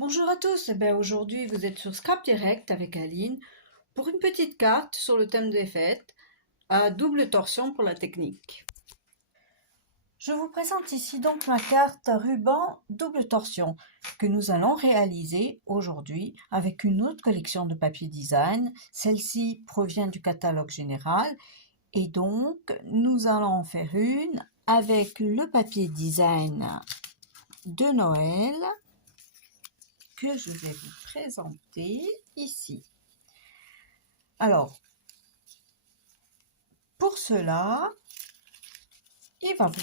Bonjour à tous, aujourd'hui vous êtes sur Scrap Direct avec Aline pour une petite carte sur le thème des fêtes à double torsion pour la technique. Je vous présente ici donc ma carte ruban double torsion que nous allons réaliser aujourd'hui avec une autre collection de papier design. Celle-ci provient du catalogue général et donc nous allons en faire une avec le papier design de Noël que je vais vous présenter ici. Alors, pour cela, il va vous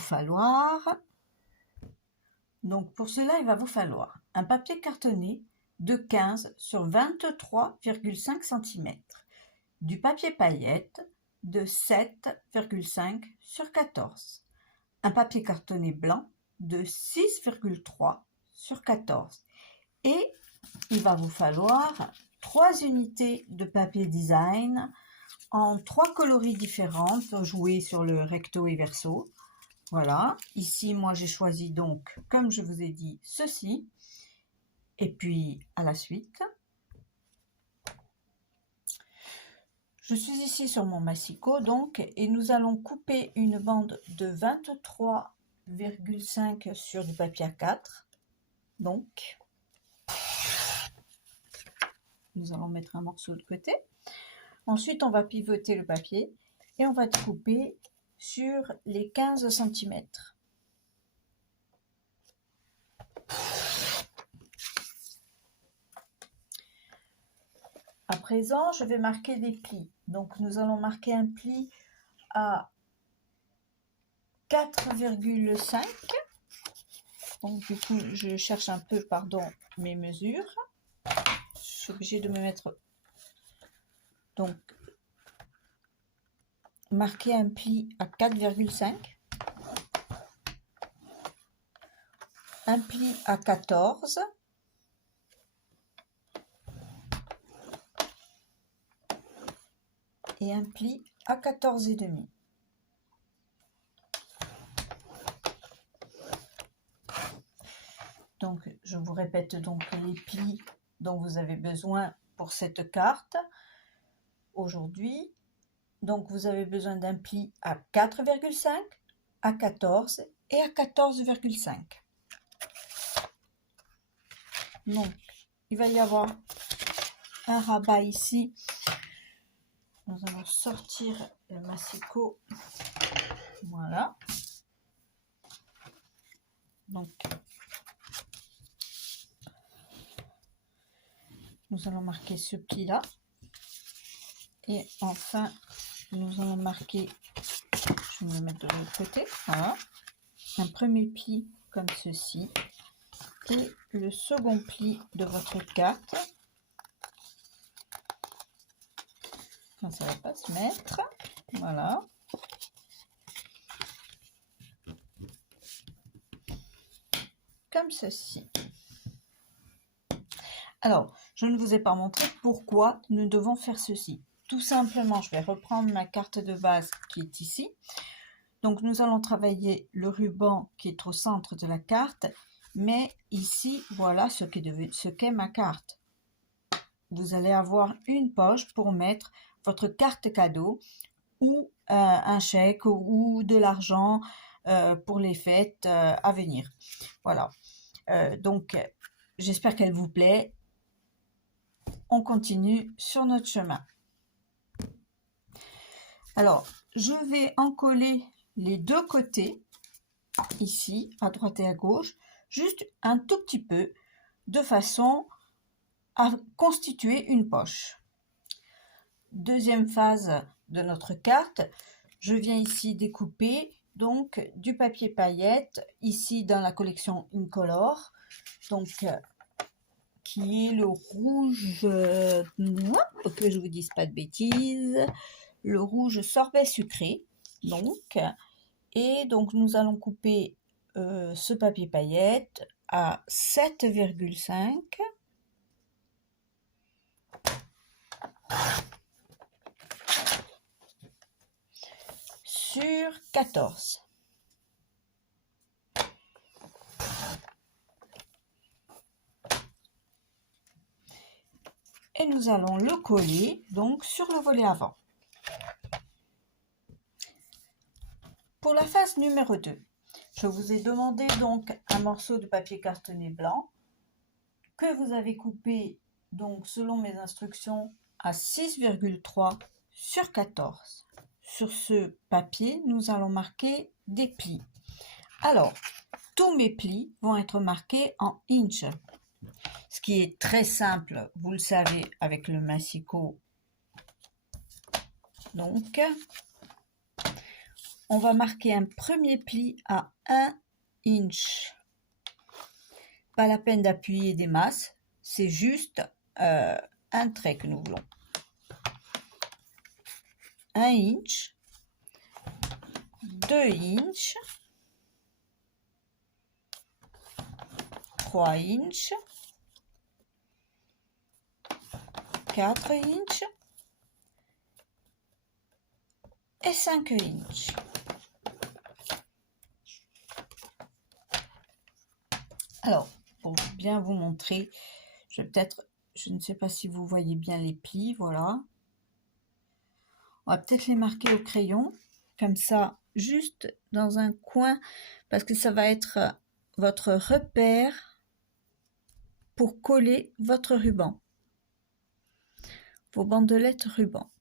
falloir un papier cartonné de 15 sur 23,5 cm, du papier paillette de 7,5 sur 14, un papier cartonné blanc de 6,3 sur 14 et il va vous falloir 3 unités de papier design en 3 coloris différents pour jouer sur le recto et verso. Voilà, ici moi j'ai choisi donc, comme je vous ai dit, ceci. Et puis à la suite, je suis ici sur mon massicot donc, et nous allons couper une bande de 23,5 sur du papier A4. Donc, nous allons mettre un morceau de côté. Ensuite, on va pivoter le papier et on va découper sur les 15 cm. À présent, je vais marquer des plis. Donc, nous allons marquer un pli à 4,5. Donc, du coup, je cherche un peu, mes mesures. Je suis obligée de me mettre... Donc, marquer un pli à 4,5. Un pli à 14. Et un pli à 14,5. Donc, je vous répète donc les plis dont vous avez besoin pour cette carte aujourd'hui. Donc, vous avez besoin d'un pli à 4,5, à 14 et à 14,5. Donc, il va y avoir un rabat ici. Nous allons sortir le massicot. Voilà. Donc, nous allons marquer ce pli-là. Et enfin, nous allons marquer, je vais me mettre de l'autre côté, voilà, un premier pli comme ceci. Et le second pli de votre carte. Enfin, ça ne va pas se mettre. Voilà. Comme ceci. Alors, je ne vous ai pas montré pourquoi nous devons faire ceci. Tout simplement, je vais reprendre ma carte de base qui est ici. Donc, nous allons travailler le ruban qui est au centre de la carte. Mais ici, voilà ce qu'est ma carte. Vous allez avoir une poche pour mettre votre carte cadeau ou un chèque ou de l'argent pour les fêtes à venir. Voilà. Donc, j'espère qu'elle vous plaît. On continue sur notre chemin. Alors, je vais en coller les deux côtés, ici, à droite et à gauche, juste un tout petit peu, de façon à constituer une poche. Deuxième phase de notre carte, je viens ici découper donc du papier paillette, ici dans la collection Incolor, donc qui est le rouge, que je vous dise pas de bêtises, le rouge sorbet sucré, donc, et donc nous allons couper ce papier paillette à 7,5 sur 14. et nous allons le coller donc sur le volet avant. Pour la phase numéro 2, je vous ai demandé donc un morceau de papier cartonné blanc que vous avez coupé donc selon mes instructions à 6,3 sur 14. Sur ce papier, nous allons marquer des plis. Alors, tous mes plis vont être marqués en inch, ce qui est très simple, vous le savez, avec le massicot. Donc, on va marquer un premier pli à 1 inch. Pas la peine d'appuyer des masses, c'est juste un trait que nous voulons. 1 inch, 2 inch, 3 inch, 4 inch et 5 inch. Alors, pour bien vous montrer, je ne sais pas si vous voyez bien les plis, voilà. On va peut-être les marquer au crayon, comme ça, juste dans un coin, parce que ça va être votre repère pour coller votre ruban. Vos bandelettes ruban,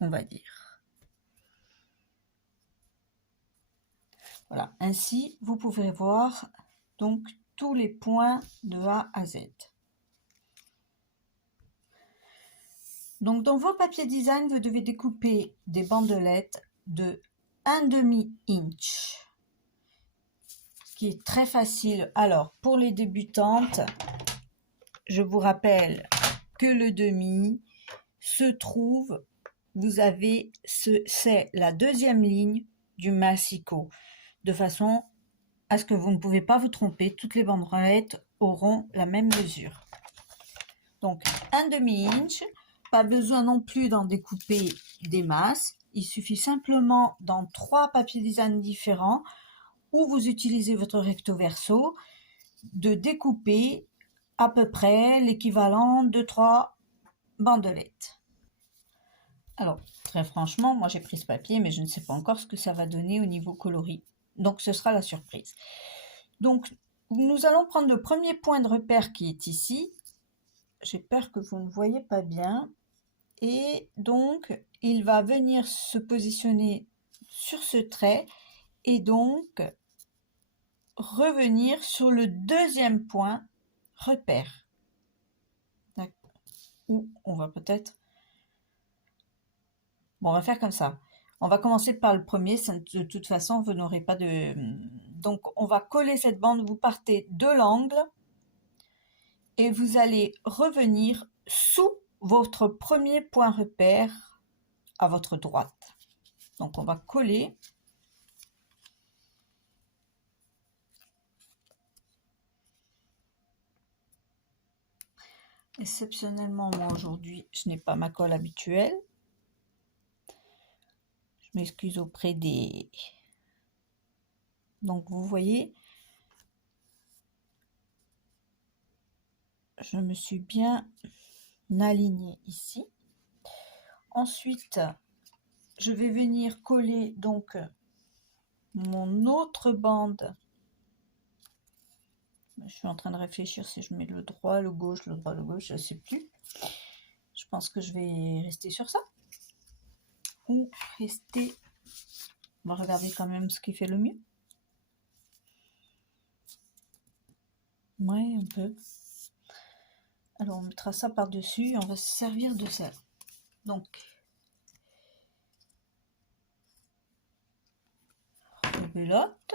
on va dire. Voilà, ainsi, vous pouvez voir donc tous les points de A à Z. Donc, dans vos papiers design, vous devez découper des bandelettes de 1/2 inch, ce qui est très facile. Alors, pour les débutantes, je vous rappelle que le demi se trouve, vous avez, c'est la deuxième ligne du massicot, de façon à ce que vous ne pouvez pas vous tromper, toutes les bandelettes auront la même mesure. Donc, 1/2 inch. Pas besoin non plus d'en découper des masses. Il suffit simplement dans 3 papiers design différents où vous utilisez votre recto verso de découper à peu près l'équivalent de 3 bandelettes. Alors, très franchement, moi j'ai pris ce papier, mais je ne sais pas encore ce que ça va donner au niveau coloris. Donc, ce sera la surprise. Donc, nous allons prendre le premier point de repère qui est ici. J'ai peur que vous ne voyez pas bien. Et donc, il va venir se positionner sur ce trait et donc revenir sur le deuxième point repère. Ou on va peut-être... Bon, on va faire comme ça. On va commencer par le premier. De toute façon, vous n'aurez pas de... Donc, on va coller cette bande. Vous partez de l'angle et vous allez revenir sous votre premier point repère à votre droite. Donc, on va coller. Exceptionnellement, moi aujourd'hui, je n'ai pas ma colle habituelle. Je m'excuse auprès des... Donc, vous voyez, je me suis bien alignée ici. Ensuite, je vais venir coller donc mon autre bande. Je suis en train de réfléchir si je mets le droit, le gauche, le droit, le gauche, je ne sais plus. Je pense que je vais rester sur ça. Ou rester... On va regarder quand même ce qui fait le mieux. Ouais, un peu. Alors, on mettra ça par-dessus et on va se servir de ça. Donc, rebelote.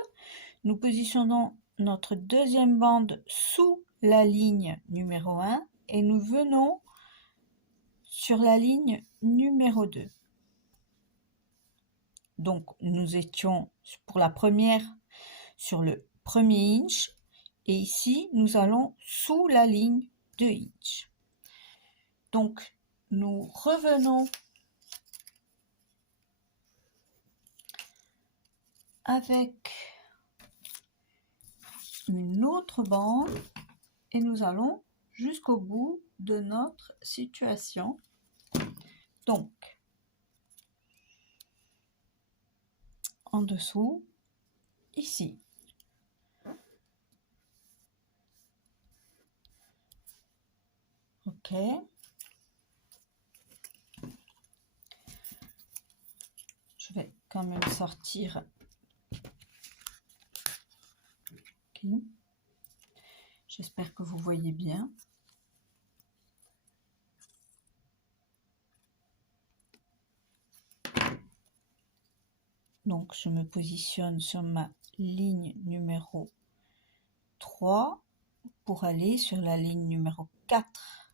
Nous positionnons notre deuxième bande sous la ligne numéro 1 et nous venons sur la ligne numéro 2. Donc, nous étions pour la première sur le premier inch et ici, nous allons sous la ligne de inch. Donc, nous revenons avec une autre bande et nous allons jusqu'au bout de notre situation. Donc, en dessous, ici. Ok. Je vais quand même sortir. Okay. J'espère que vous voyez bien. Donc, je me positionne sur ma ligne numéro 3 pour aller sur la ligne numéro 4.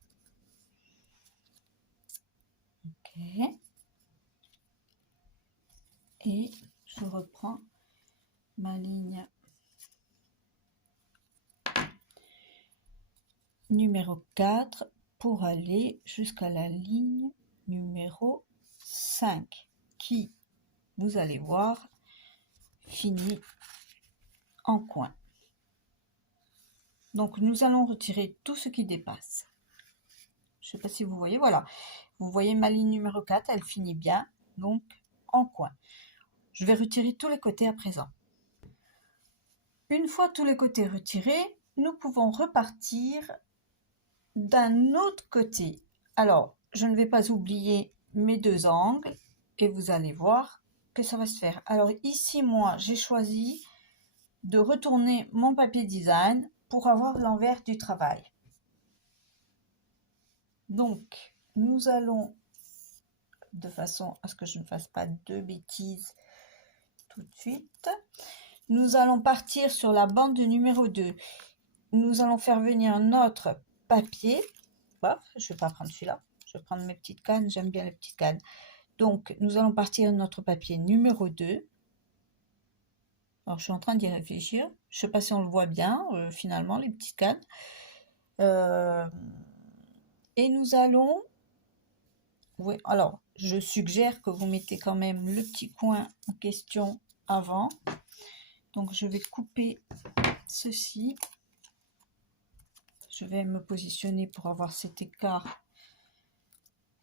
Ok. Et je reprends ma ligne numéro 4 pour aller jusqu'à la ligne numéro 5 qui, vous allez voir, finit en coin. Donc nous allons retirer tout ce qui dépasse. Je ne sais pas si vous voyez, voilà. Vous voyez ma ligne numéro 4, elle finit bien, donc en coin. Je vais retirer tous les côtés à présent. Une fois tous les côtés retirés, nous pouvons repartir d'un autre côté. Alors, je ne vais pas oublier mes deux angles et vous allez voir que ça va se faire. Alors ici, moi, j'ai choisi de retourner mon papier design pour avoir l'envers du travail. Donc, nous allons, de façon à ce que je ne fasse pas de bêtises tout de suite, nous allons partir sur la bande numéro 2. Nous allons faire venir notre papier. Bah, je ne vais pas prendre celui-là, je vais prendre mes petites cannes, j'aime bien les petites cannes. Donc, nous allons partir de notre papier numéro 2. Alors, je suis en train d'y réfléchir. Je ne sais pas si on le voit bien, finalement, les petites cannes. Et nous allons... Oui, alors, je suggère que vous mettez quand même le petit coin en question avant. Donc, je vais couper ceci. Je vais me positionner pour avoir cet écart.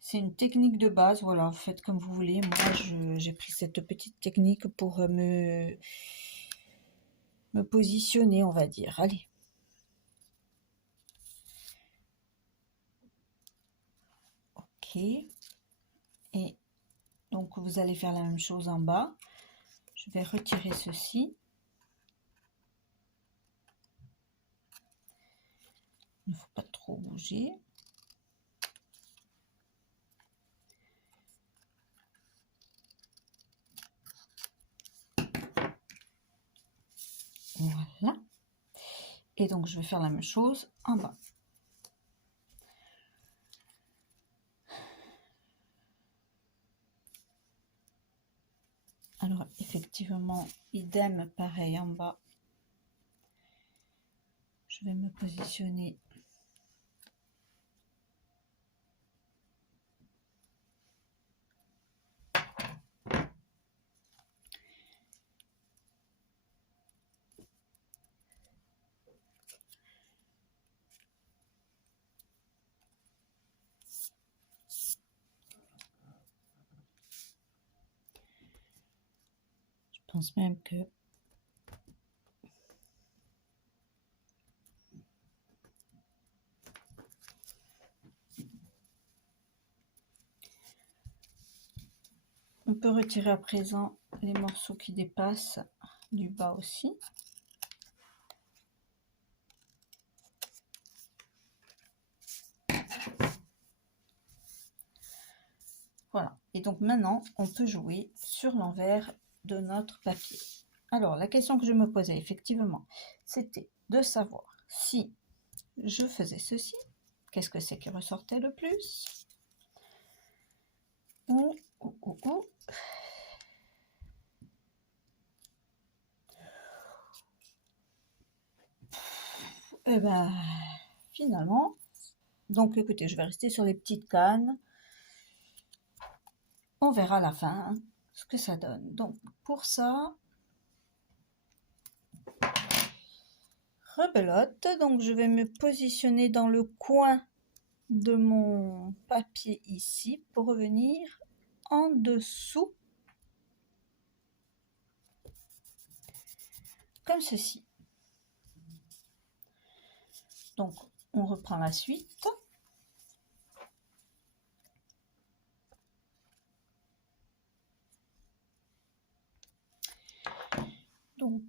C'est une technique de base, voilà, faites comme vous voulez. Moi, j'ai pris cette petite technique pour me positionner, on va dire. Allez. Ok. Et donc, vous allez faire la même chose en bas. Je vais retirer ceci. Il ne faut pas trop bouger. Voilà. Et donc, je vais faire la même chose en bas. Alors, effectivement, idem, pareil en bas. Je vais me positionner. Je pense même que on peut retirer à présent les morceaux qui dépassent du bas aussi. Voilà. Et donc maintenant, on peut jouer sur l'envers de notre papier. Alors, la question que je me posais effectivement, c'était de savoir si je faisais ceci, qu'est-ce que c'est qui ressortait le plus? Et ben, finalement, donc écoutez, je vais rester sur les petites cannes. On verra à la fin ce que ça donne. Donc, pour ça, rebelote. Donc je vais me positionner dans le coin de mon papier ici pour revenir en dessous comme ceci. Donc on reprend la suite. Donc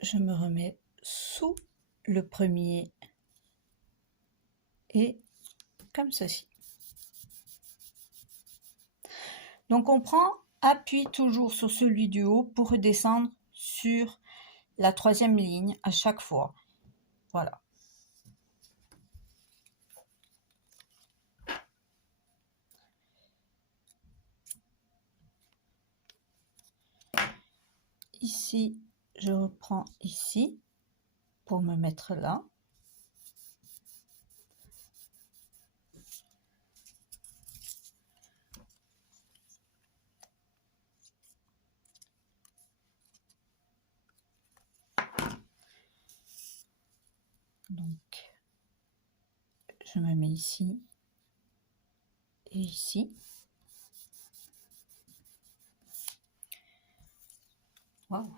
je me remets sous le premier et comme ceci. Donc on prend appui toujours sur celui du haut pour redescendre sur la troisième ligne à chaque fois. Voilà. Ici, je reprends ici pour me mettre là. Donc, je me mets ici et ici. Waouh!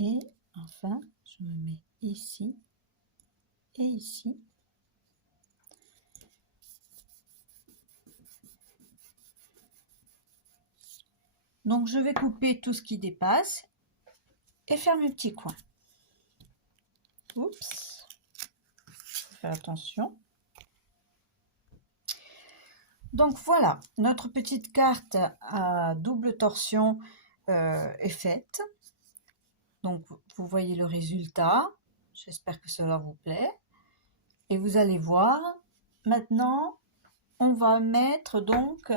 Et enfin, je me mets ici et ici. Donc, je vais couper tout ce qui dépasse et faire mes petits coins. Oups! Faire attention. Donc voilà, notre petite carte à double torsion est faite. Donc vous voyez le résultat. J'espère que cela vous plaît. Et vous allez voir, maintenant on va mettre donc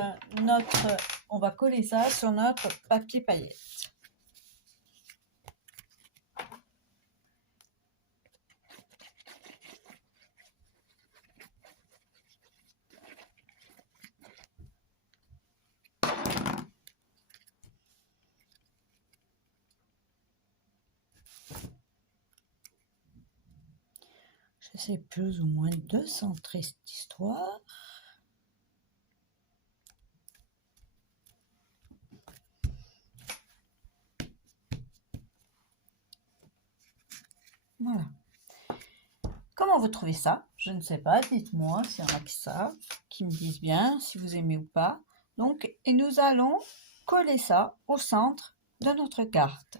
on va coller ça sur notre papier paillette. J'essaie plus ou moins de centrer cette histoire. Voilà. Comment vous trouvez ça? Je ne sais pas, dites-moi s'il y en a qui savent, qui me disent bien si vous aimez ou pas. Donc, et nous allons coller ça au centre de notre carte.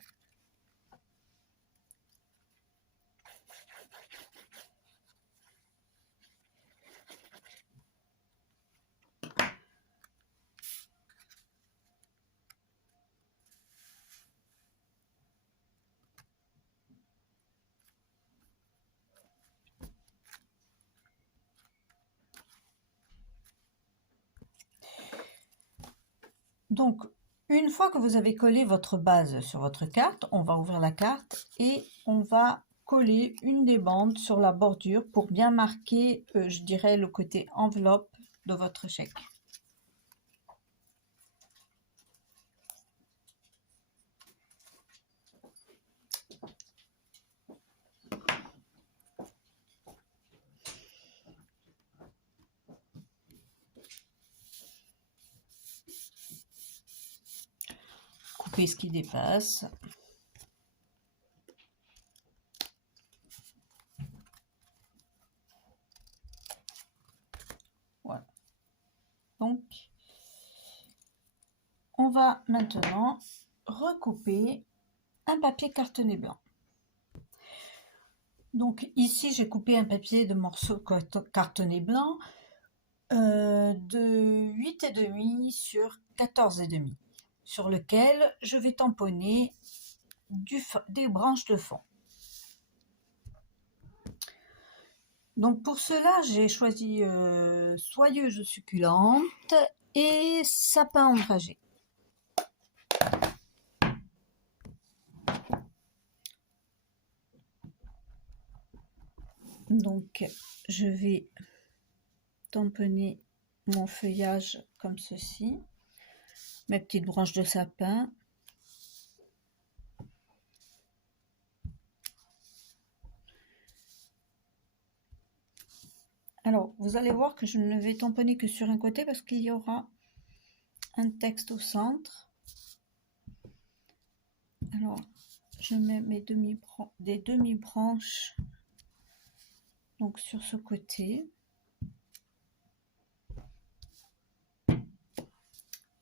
Donc, une fois que vous avez collé votre base sur votre carte, on va ouvrir la carte et on va coller une des bandes sur la bordure pour bien marquer, je dirais, le côté enveloppe de votre chèque. Coupez ce qui dépasse. Voilà. Donc, on va maintenant recouper un papier cartonné blanc. Donc ici, j'ai coupé un papier de morceaux cartonné blanc de 8,5 sur 14,5, sur lequel je vais tamponner des branches de fond. Donc pour cela, j'ai choisi soyeuse succulente et sapin ombragé. Donc je vais tamponner mon feuillage comme ceci, mes petites branches de sapin Alors, vous allez voir que je ne vais tamponner que sur un côté parce qu'il y aura un texte au centre. Alors, je mets des demi-branches donc sur ce côté.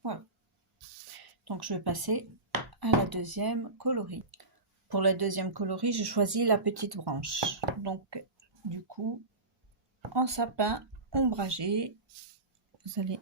Voilà. Donc, je vais passer à la deuxième coloris. Pour la deuxième coloris, je choisis la petite branche. Donc, du coup, en sapin ombragé, vous allez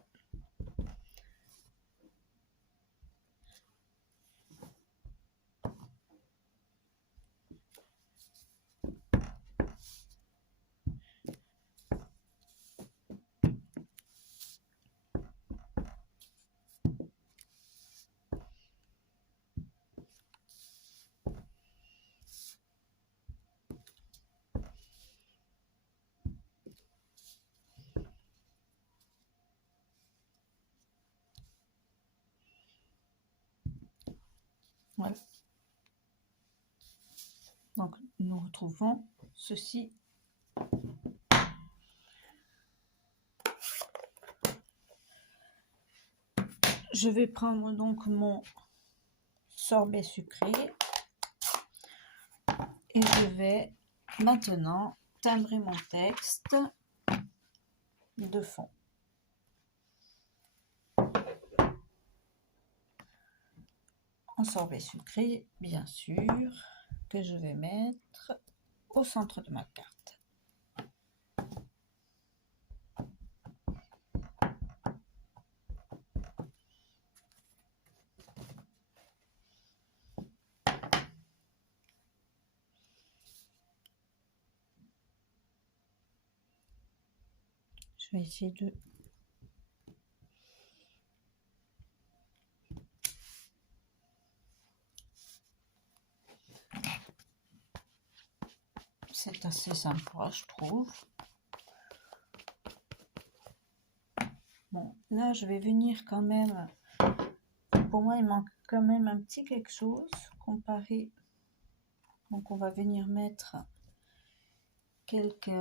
voilà. Donc, nous retrouvons ceci. Je vais prendre donc mon sorbet sucré et je vais maintenant timbrer mon texte de fond. En sorbet sucré, bien sûr, que je vais mettre au centre de ma carte. Je vais essayer de... C'est assez sympa, je trouve. Bon, là, je vais venir quand même... Pour moi, il manque quand même un petit quelque chose comparé... Donc, on va venir mettre quelques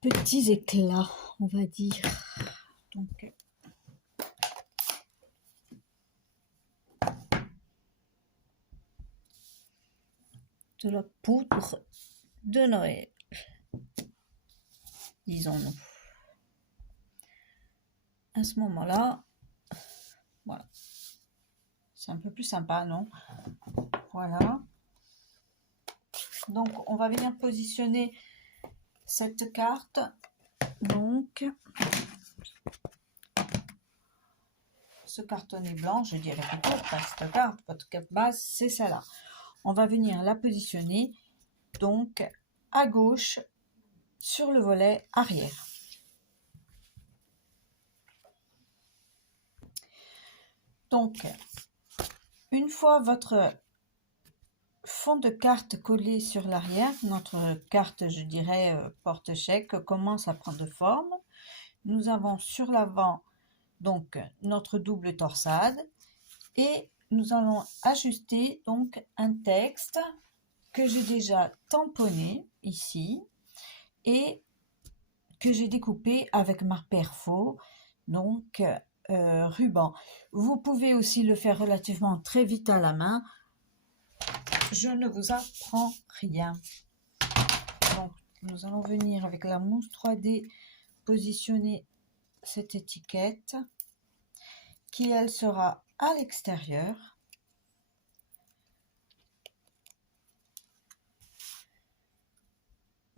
petits éclats, on va dire. Donc, de la poudre de Noël, disons-nous. À ce moment-là, voilà. C'est un peu plus sympa, non? Voilà. Donc, on va venir positionner cette carte. Donc, ce cartonnet blanc, je dirais plutôt, pas cette carte, votre carte base, c'est celle-là. On va venir la positionner, donc, à gauche, sur le volet arrière. Donc, une fois votre fond de carte collé sur l'arrière, notre carte, je dirais, porte-chèque commence à prendre forme. Nous avons sur l'avant donc notre double torsade et nous allons ajuster donc un texte que j'ai déjà tamponné ici et que j'ai découpé avec ma perfo, donc ruban. Vous pouvez aussi le faire relativement très vite à la main. Je ne vous apprends rien. Donc, nous allons venir avec la mousse 3D positionner cette étiquette qui, elle, sera à l'extérieur.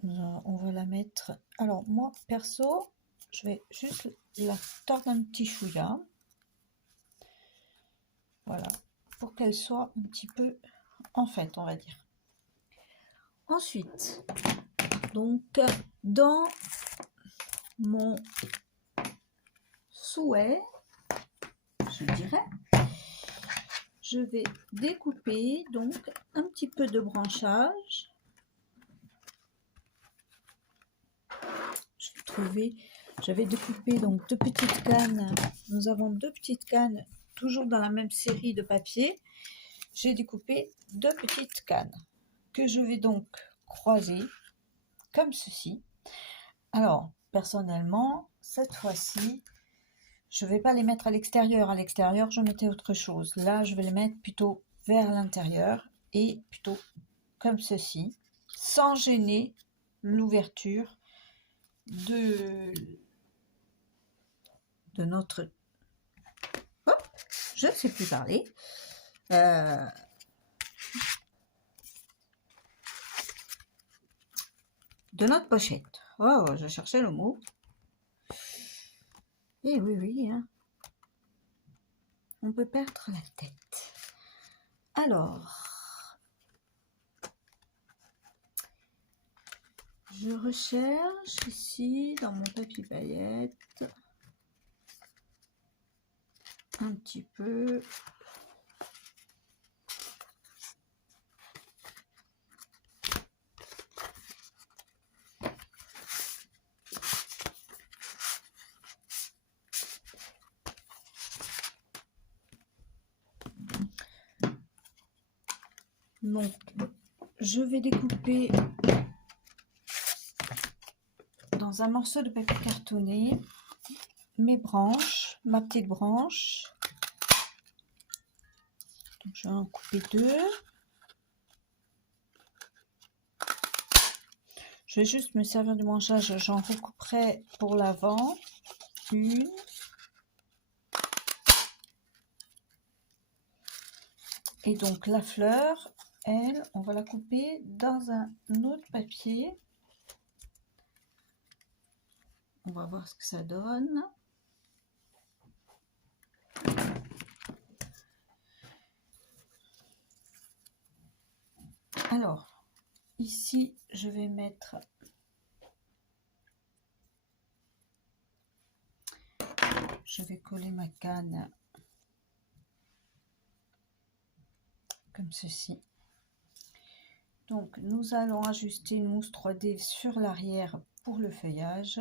On va la mettre... Alors, moi, perso, je vais juste la tordre un petit chouïa. Voilà, pour qu'elle soit un petit peu en fait, on va dire. Ensuite, donc, dans mon souhait, je dirais, je vais découper donc un petit peu de branchage. J'avais découpé donc deux petites cannes. Nous avons deux petites cannes, toujours dans la même série de papier. j'ai découpé 2 petites cannes que je vais donc croiser comme ceci. Alors, personnellement, cette fois-ci, je ne vais pas les mettre à l'extérieur. À l'extérieur, je mettais autre chose. Là, je vais les mettre plutôt vers l'intérieur et plutôt comme ceci, sans gêner l'ouverture de notre... Hop, je ne sais plus parler. De notre pochette. Oh, je cherchais le mot. Et oui, oui, hein. On peut perdre la tête. Alors, je recherche ici dans mon papier paillette un petit peu. Donc, je vais découper dans un morceau de papier cartonné mes branches, ma petite branche. Donc, je vais en couper 2. Je vais juste me servir du manchage, j'en recouperai pour l'avant. Une. Et donc la fleur, elle, on va la couper dans un autre papier. On va voir ce que ça donne. Alors, ici, je vais mettre... Je vais coller ma canne comme ceci. Donc, nous allons ajuster une mousse 3D sur l'arrière pour le feuillage.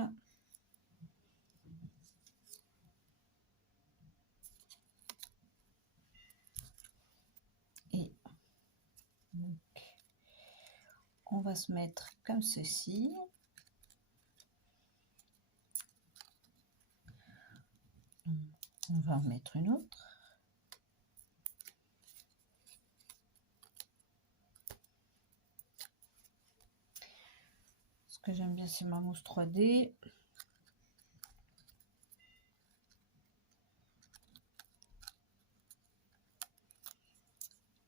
Et donc, on va se mettre comme ceci. On va en mettre une autre. Ce que j'aime bien, c'est ma mousse 3D.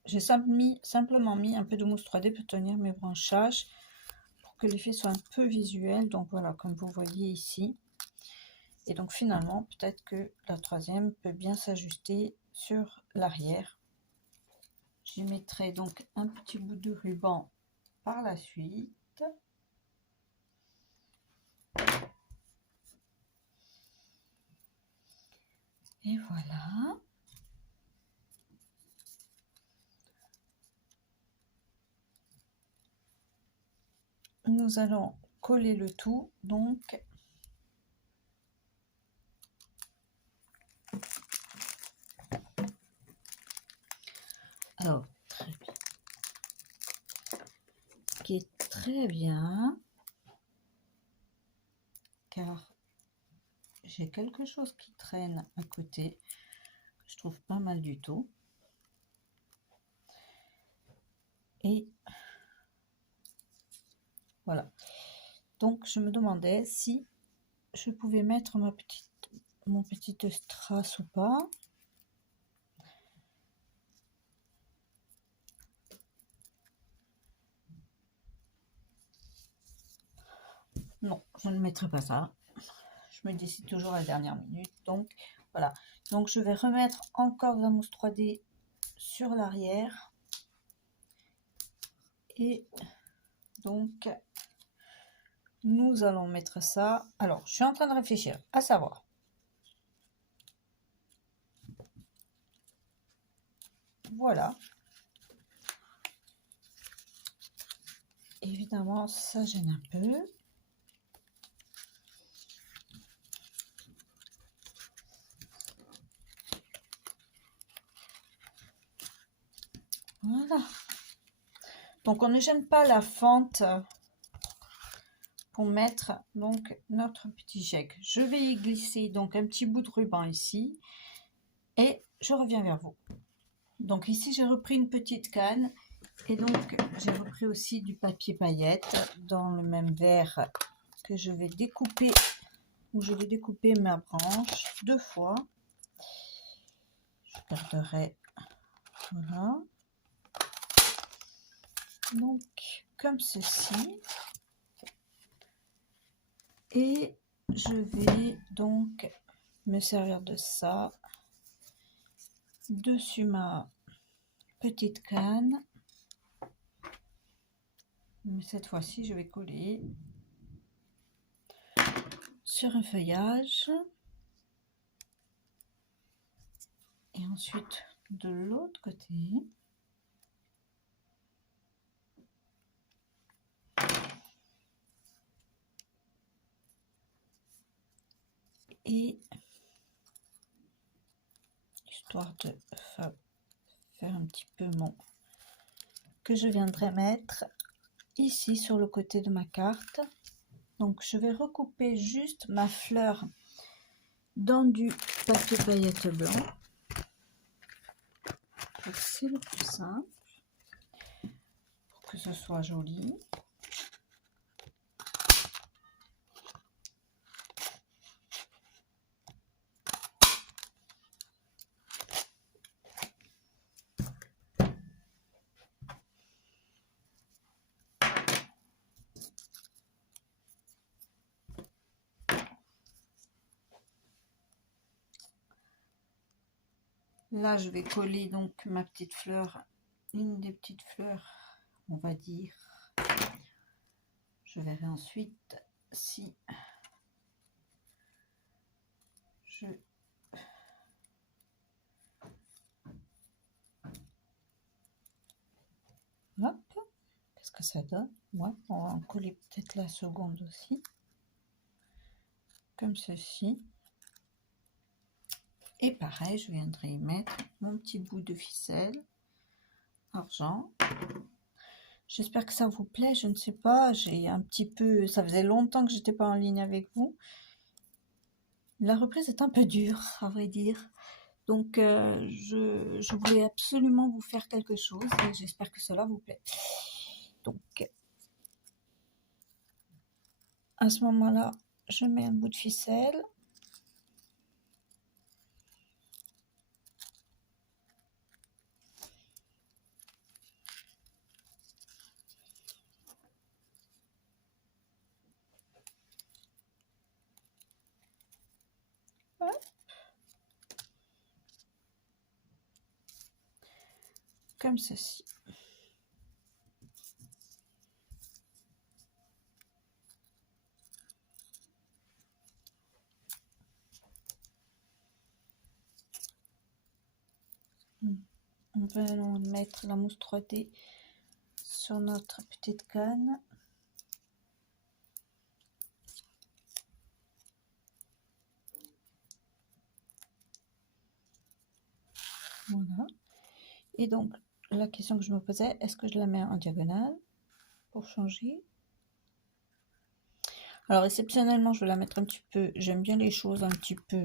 J'ai simplement mis un peu de mousse 3D pour tenir mes branchages, pour que l'effet soit un peu visuel. Donc voilà, comme vous voyez ici. Et donc finalement, peut-être que la troisième peut bien s'ajuster sur l'arrière. J'y mettrai donc un petit bout de ruban par la suite. Et voilà. Nous allons coller le tout, donc alors très bien, qui est très bien, car j'ai quelque chose qui traîne à côté, que je trouve pas mal du tout, et voilà. Donc je me demandais si je pouvais mettre mon petite strass ou pas. Non, je ne mettrai pas ça. Je me décide toujours à la dernière minute. Donc voilà. Donc je vais remettre encore de la mousse 3D sur l'arrière. Et donc nous allons mettre ça. Alors je suis en train de réfléchir à savoir. Voilà. Évidemment, ça gêne un peu. Voilà. Donc on ne gêne pas la fente pour mettre donc notre petit jegue. Je vais y glisser donc un petit bout de ruban ici et je reviens vers vous. Donc ici j'ai repris une petite canne et donc j'ai repris aussi du papier paillette dans le même verre que je vais découper, où je vais découper ma branche 2 fois. Je garderai, voilà, donc comme ceci, et je vais donc me servir de ça dessus ma petite canne, mais cette fois-ci je vais coller sur un feuillage et ensuite de l'autre côté. Et histoire de faire un petit peu mon que je viendrai mettre ici sur le côté de ma carte. Donc je vais recouper juste ma fleur dans du papier paillette blanc. C'est le plus simple pour que ce soit joli. Là, je vais coller donc ma petite fleur, une des petites fleurs, on va dire. Je verrai ensuite si je... Hop, qu'est-ce que ça donne? Ouais, on va en coller peut-être la seconde aussi, comme ceci. Et pareil, je viendrai y mettre mon petit bout de ficelle argent. J'espère que ça vous plaît. Je ne sais pas, j'ai un petit peu, ça faisait longtemps que j'étais pas en ligne avec vous. La reprise est un peu dure, à vrai dire. Donc je voulais absolument vous faire quelque chose et j'espère que cela vous plaît. Donc à ce moment-là, je mets un bout de ficelle. Comme ceci. On va mettre la mousse 3D sur notre petite canne. Voilà. Et donc, la question que je me posais, est-ce que je la mets en diagonale pour changer? Alors, exceptionnellement, je vais la mettre un petit peu, j'aime bien les choses un petit peu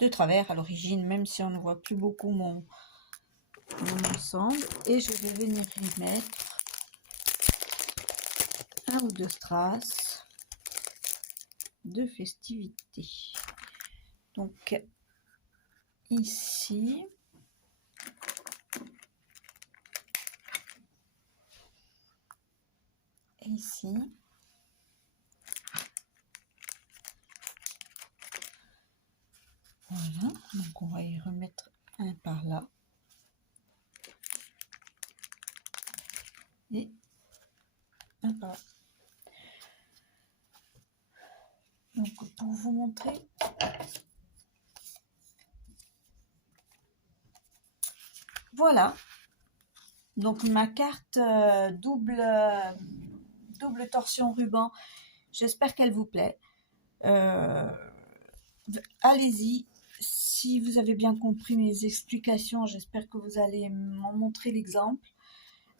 de travers à l'origine, même si on ne voit plus beaucoup mon ensemble. Et je vais venir y mettre un ou deux strass de festivité. Donc, ici, et ici. Voilà, donc on va y remettre un par là. Et un par là. Donc pour vous montrer, voilà. Donc ma carte double torsion ruban, j'espère qu'elle vous plaît. Allez-y. si vous avez bien compris mes explications, j'espère que vous allez m'en montrer l'exemple.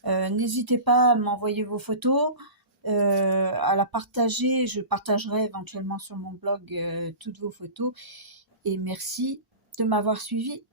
N'hésitez pas à m'envoyer vos photos, à la partager. Je partagerai éventuellement sur mon blog toutes vos photos. Et merci de m'avoir suivi.